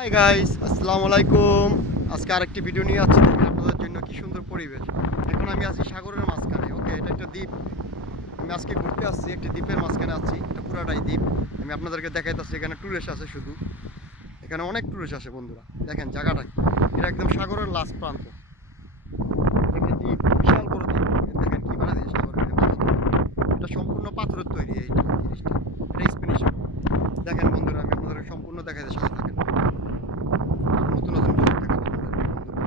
Hi guys, আসসালামু আলাইকুম। আজকে আরেকটি ভিডিও নিয়ে আসছি দেখেন আপনাদের জন্য কি সুন্দর পরিবেশ। এখন আমি আছি সাগরের মাঝখানে। ওকে, এটা একটা দ্বীপ। আমি আজকে ঘুরতে আসছি, একটি দ্বীপের মাঝখানে আছি। এটা পুরাটাই দ্বীপ। আমি আপনাদেরকে দেখাইতেছি। এখানে টুরিস্ট আছে শুধু, এখানে অনেক টুরিস্ট আসে বন্ধুরা। দেখেন জায়গাটা, এটা একদম সাগরের লাস্ট প্রান্ত। একটা দ্বীপ, বিশাল বড় দ্বীপ। দেখেন কি বানা দিয়েছে সাগরের এটা সম্পূর্ণ পাথরের তৈরি। এই জিনিসটা এটা স্প্যানিশ। দেখেন বন্ধুরা, আমি আপনাদের সম্পূর্ণ দেখাইতে সাথে থাকেন। নতুন নতুন ব্লগ দেখাবো আপনাদের বন্ধুরা।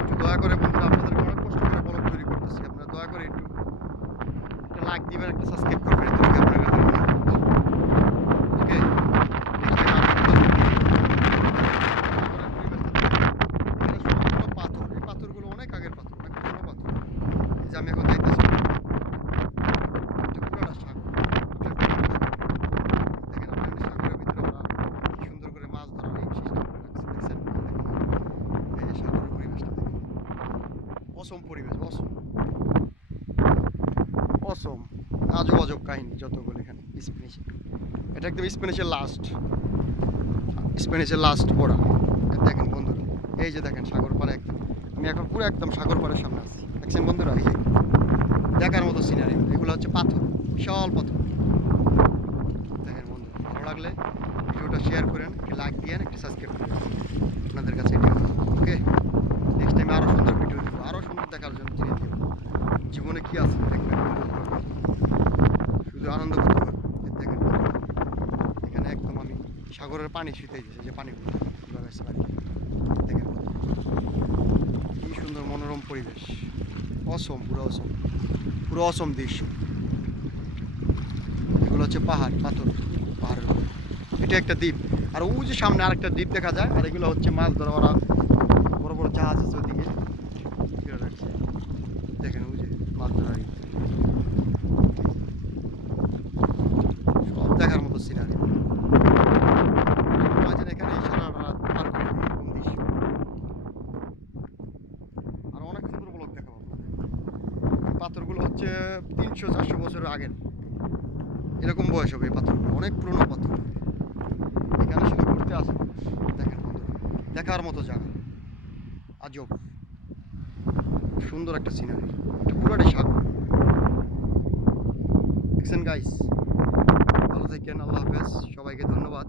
একটু দয়া করে বন্ধুরা, আপনাদেরকে অনেক কষ্ট করে ব্লগ তৈরি করতেছি। আপনারা দয়া করে একটু একটা লাইক দিবেন, একটা সাবস্ক্রাইব করবেন। এত থেকে আপনার কাছে ওকে। পাথর, এই পাথরগুলো অনেক আগের পাথর, অনেক পুরনো পাথর। এই যে আমি এখন যাইতেছি, এটা পুরোটা সাগর। দেখেন আপনাদের সাগরের ভিতরে ওরা কি সুন্দর করে মাছ ধরার এই সিস্টেম করে রাখছে, দেখছেন? এই যে সাগরের পরিবেশটা দেখেন, অসম পরিবেশ, অসম অসম। আজব আজব কাহিনী যতগুলো এখানে স্প্যানিশ। এটা একদম স্প্যানিশের লাস্ট পড়া। দেখেন বন্ধুরা, এই যে দেখেন সাগর পাড়ে একদম। আমি এখন পুরো একদম সাগর পাড়ের সামনে আছি, দেখছেন বন্ধুরা? এই যে দেখার মতো সিনারি। এগুলো হচ্ছে পাথর, বিশাল পাথর। দেখেন বন্ধুরা, ভালো লাগলে ভিডিওটা শেয়ার করেন, একটি লাইক দিয়েন, একটি সাবস্ক্রাইব করেন। আপনাদের কাছে এটি ওকে। নেক্সট টাইম আরও সুন্দর ভিডিও দেবো, আরও সুন্দর দেখার জন্য জিনিস দেবো। জীবনে কি আছে দেখবেন, শুধু আনন্দ করতে হবে। দেখেন এখানে একদম আমি সাগরের পানি শুতে গেছে, যে পানিগুলো কীভাবে আসছে বাড়ি। দেখেন কি সুন্দর মনোরম পরিবেশ, অসম, পুরো অসম, পুরো অসম দৃশ্য। এগুলো হচ্ছে পাহাড়, পাথর, পাহাড়ের উপরে। এটা একটা দ্বীপ। আর ওই যে সামনে আরেকটা দ্বীপ দেখা যায়। আর এগুলো হচ্ছে মাছ ধরা, ওরা বড় বড় জাহাজ আছে ওইদিকে রাখছে। দেখেন ওই যে মাছ ধরার সব দেখার মতো সিনারি। এখানে সারা রাত পার করে দিই, এরকম দৃশ্য। আর অনেক সুন্দর ব্লগ দেখাবো আপনাদের। পাথরগুলো হচ্ছে 300-400 বছরের আগের, এরকম বয়স হবে এই পাথরগুলো, অনেক পুরনো পাথর। এখানে শুধু ঘুরতে আসে মানুষ। দেখেন বন্ধুরা, দেখার মতো জায়গা, আজব সুন্দর একটা সিনারি। এটা পুরোটাই সাগর, দেখছেন গাইস? ভালো থাকেন, আল্লাহ হাফেজ, সবাইকে ধন্যবাদ।